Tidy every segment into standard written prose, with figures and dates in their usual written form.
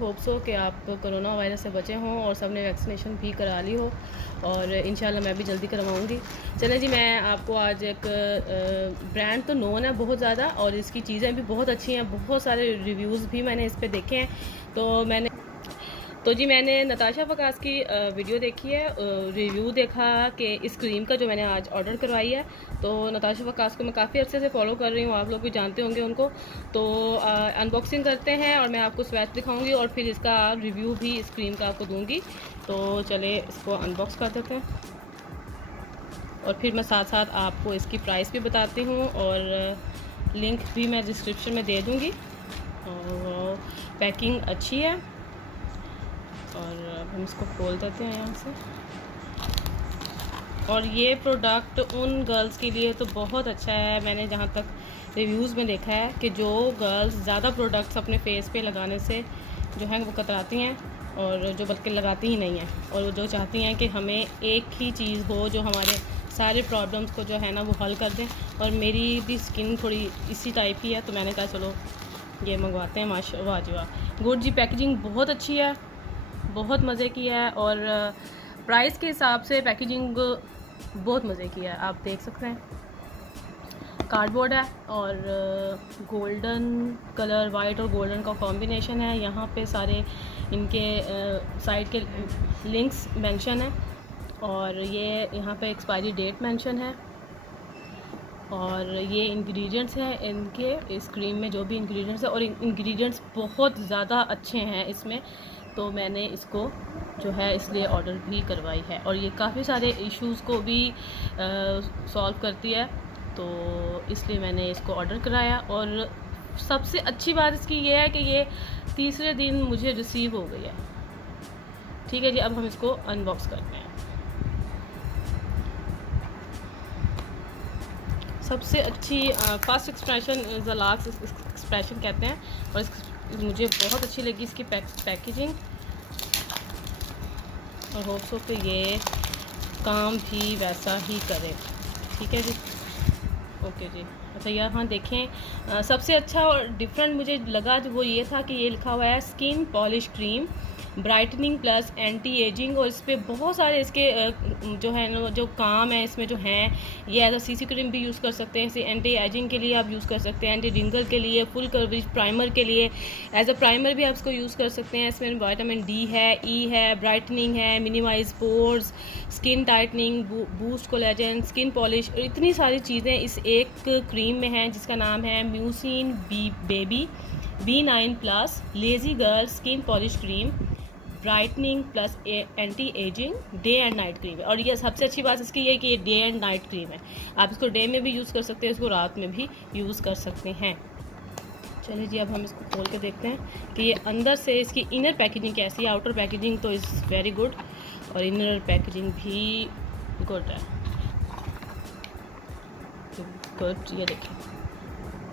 Hope so कि आप corona virus से बचे हों और सब ने वैक्सीनेशन भी करा ली हो, और इंशाल्लाह मैं भी जल्दी करवाऊँगी। चलें जी, मैं आपको आज एक ब्रांड तो नोन है बहुत ज़्यादा, और इसकी चीज़ें भी बहुत अच्छी हैं, बहुत सारे रिव्यूज़ भी मैंने इस पे देखे हैं। तो जी मैंने नताशा फकास की वीडियो देखी है, रिव्यू देखा कि इस क्रीम का जो मैंने आज ऑर्डर करवाई है। तो नताशा फकास को मैं काफ़ी अच्छे से फॉलो कर रही हूँ, आप लोग भी जानते होंगे उनको। तो अनबॉक्सिंग करते हैं और मैं आपको स्वैच दिखाऊंगी और फिर इसका रिव्यू भी इस क्रीम का आपको दूंगी। तो चले इसको अनबॉक्स कर देते हैं, और फिर मैं साथ साथ आपको इसकी प्राइस भी बताती हूँ, और लिंक भी मैं डिस्क्रिप्शन में दे दूँगी। और पैकिंग अच्छी है, और अब हम इसको खोल देते हैं यहाँ से। और ये प्रोडक्ट उन गर्ल्स के लिए तो बहुत अच्छा है। मैंने जहाँ तक रिव्यूज़ में देखा है कि जो गर्ल्स ज़्यादा प्रोडक्ट्स अपने फेस पे लगाने से जो है वो कतराती हैं, और जो बल्कि लगाती ही नहीं हैं, और वो जो चाहती हैं कि हमें एक ही चीज़ हो जो हमारे सारे प्रॉब्लम्स को जो है ना वो हल कर दें। और मेरी भी स्किन थोड़ी इसी टाइप की है, तो मैंने कहा चलो ये मंगवाते हैं। माशाल्लाह जी वाह, गुड जी। पैकेजिंग बहुत अच्छी है, बहुत मज़े की है, और प्राइस के हिसाब से पैकेजिंग बहुत मज़े की है। आप देख सकते हैं कार्डबोर्ड है, और गोल्डन कलर, वाइट और गोल्डन का कॉम्बिनेशन है। यहाँ पे सारे इनके साइड के लिंक्स मेंशन है, और ये यहाँ पे एक्सपायरी डेट मेंशन है, और ये इंग्रेडिएंट्स हैं इनके, इस क्रीम में जो भी इंग्रेडिएंट्स है, और इंग्रेडिएंट्स बहुत ज़्यादा अच्छे हैं इसमें। तो मैंने इसको जो है इसलिए ऑर्डर भी करवाई है, और ये काफ़ी सारे इश्यूज़ को भी सॉल्व करती है, तो इसलिए मैंने इसको ऑर्डर कराया। और सबसे अच्छी बात इसकी ये है कि ये तीसरे दिन मुझे रिसीव हो गई है। ठीक है जी, अब हम इसको अनबॉक्स करते हैं। सबसे अच्छी first expression is the last expression कहते हैं, और मुझे बहुत अच्छी लगी इसकी पैकेजिंग, और होप सो कि ये काम भी वैसा ही करे। ठीक है जी, ओके जी। अच्छा यहाँ देखें, सबसे अच्छा और डिफरेंट मुझे लगा जो वो ये था कि ये लिखा हुआ है skin polish cream brightening plus anti ageing, और इस पर बहुत सारे इसके जो है ना जो काम है इसमें जो हैं, ये एज अ सीसी क्रीम भी यूज़ कर सकते हैं, इसे एंटी एजिंग के लिए आप यूज़ कर सकते हैं, एंटी रिंकल के लिए, फुल कवरेज प्राइमर के लिए एज अ प्राइमर भी आप इसको यूज़ कर सकते हैं। इसमें विटामिन डी है, ई है, ब्राइटनिंग है, minimise pores, skin tightening, boost collagen, skin polish, और इतनी सारी चीज़ें इस एक क्रीम में हैं जिसका नाम है mucin baby B9+ lazy girl skin polish cream brightening plus anti ageing day and night cream है। और ये सबसे अच्छी बात इसकी ये है कि ये डे एंड नाइट क्रीम है, आप इसको डे में भी यूज़ कर सकते हैं, इसको रात में भी यूज़ कर सकते हैं। चलिए जी, अब हम इसको खोल के देखते हैं कि ये अंदर से इसकी इनर पैकेजिंग कैसी है। आउटर पैकेजिंग तो इज़ वेरी गुड, और इनर पैकेजिंग भी गुड है। गुड, ये देखिए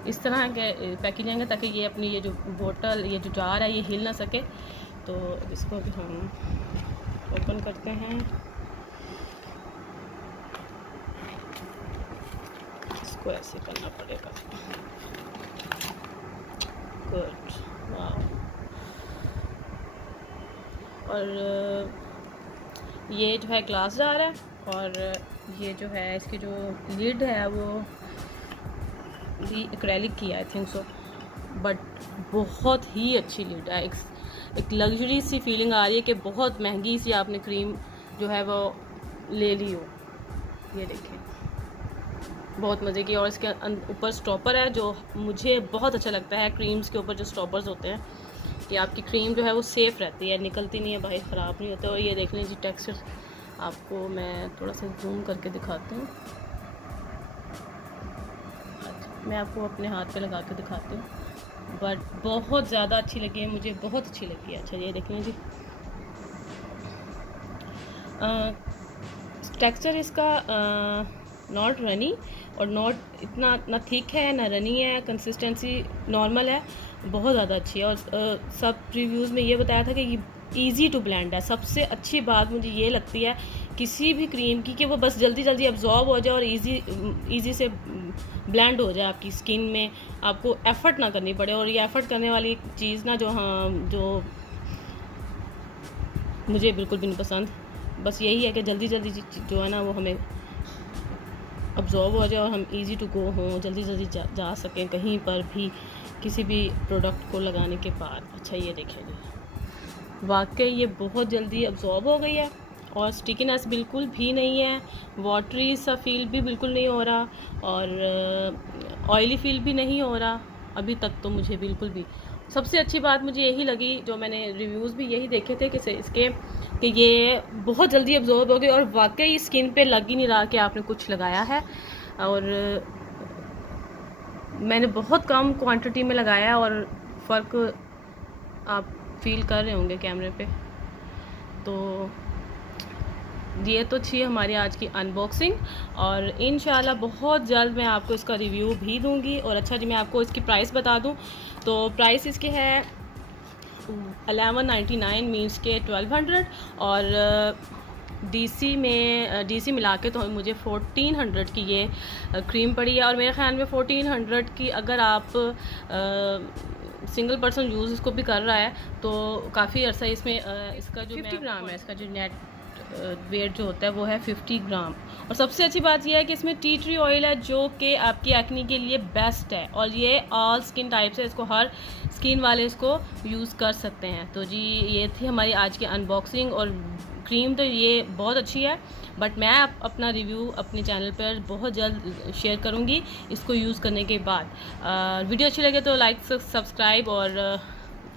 इस तरह के पैकेजिंग है, ताकि ये अपनी ये जो बोतल, ये जो जार है, ये हिल ना सके। तो इसको भी हम ओपन करते हैं, इसको ऐसे करना पड़ेगा। गुड, वाह। और ये जो है ग्लास जार है, और ये जो है इसकी जो लिड है वो भी एक्रेलिक की है, आई थिंक सो, बट बहुत ही अच्छी लिड है। एक लग्जरी सी फीलिंग आ रही है कि बहुत महंगी सी आपने क्रीम जो है वो ले ली हो। ये देखिए बहुत मज़े की, और इसके ऊपर स्टॉपर है जो मुझे बहुत अच्छा लगता है। क्रीम्स के ऊपर जो स्टॉपर्स होते हैं कि आपकी क्रीम जो है वो सेफ़ रहती है, निकलती नहीं है बाहर, ख़राब नहीं होता। और ये देख लीजिए टेक्सचर, आपको मैं थोड़ा सा जूम करके दिखाती हूँ। मैं आपको अपने हाथ पे लगा के दिखाती हूँ, बट बहुत ज़्यादा अच्छी लगी है, मुझे बहुत अच्छी लगी है। अच्छा ये देख लीजिए टेक्सचर इसका नॉट रनी, और नॉट इतना ना थिक है ना रनी है, कंसिस्टेंसी नॉर्मल है, बहुत ज़्यादा अच्छी है। और सब रिव्यूज़ में ये बताया था कि ईज़ी टू ब्लेंड है। सबसे अच्छी बात मुझे ये लगती है किसी भी क्रीम की कि वो बस जल्दी जल्दी अब्जॉर्ब हो जाए और ईज़ी से ब्लेंड हो जाए आपकी स्किन में, आपको एफ़र्ट ना करनी पड़े। और ये एफ़र्ट करने वाली चीज़ ना जो मुझे बिल्कुल भी नहीं पसंद। बस यही है कि जल्दी जल्दी जो है ना वो हमें अब्जॉर्ब हो जाए और हम इजी टू गो हों, जल्दी जल्दी जा सकें कहीं पर भी किसी भी प्रोडक्ट को लगाने के बाद। अच्छा ये देखिए जी, वाकई ये बहुत जल्दी अब्जॉर्ब हो गई है और स्टिकीनेस बिल्कुल भी नहीं है, वाटरी सा फील भी बिल्कुल नहीं हो रहा और ऑयली फील भी नहीं हो रहा अभी तक तो मुझे बिल्कुल भी। सबसे अच्छी बात मुझे यही लगी, जो मैंने रिव्यूज़ भी यही देखे थे कि इसके कि ये बहुत जल्दी अब्जॉर्ब हो गई और वाकई स्किन पे लग ही नहीं रहा कि आपने कुछ लगाया है। और मैंने बहुत कम क्वांटिटी में लगाया है और फ़र्क आप फील कर रहे होंगे कैमरे पे। तो ये तो थी हमारी आज की अनबॉक्सिंग और इंशाल्लाह बहुत जल्द मैं आपको इसका रिव्यू भी दूंगी। और अच्छा जी, मैं आपको इसकी प्राइस बता दूं तो प्राइस इसकी है 1199 मीन्स के 1200 और डीसी मिला के तो मुझे 1400 की ये क्रीम पड़ी है। और मेरे ख्याल में 1400 की अगर आप सिंगल पर्सन यूज़ इसको भी कर रहा है तो काफ़ी अर्सा इसमें इसका जो 50 ग्राम है, इसका जो नेट वेट जो होता है वो है 50 ग्राम। और सबसे अच्छी बात यह है कि इसमें टी ट्री ऑयल है जो कि आपकी एक्ने के लिए बेस्ट है और ये ऑल स्किन टाइप से इसको हर स्किन वाले इसको यूज़ कर सकते हैं। तो जी ये थी हमारी आज की अनबॉक्सिंग और क्रीम तो ये बहुत अच्छी है, बट मैं अपना रिव्यू अपने चैनल पर बहुत जल्द शेयर करूँगी इसको यूज़ करने के बाद। वीडियो अच्छी लगे तो लाइक सब्सक्राइब और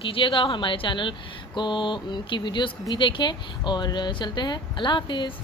कीजिएगा, हमारे चैनल को की वीडियोस भी देखें और चलते हैं। अल्लाह हाफिज़।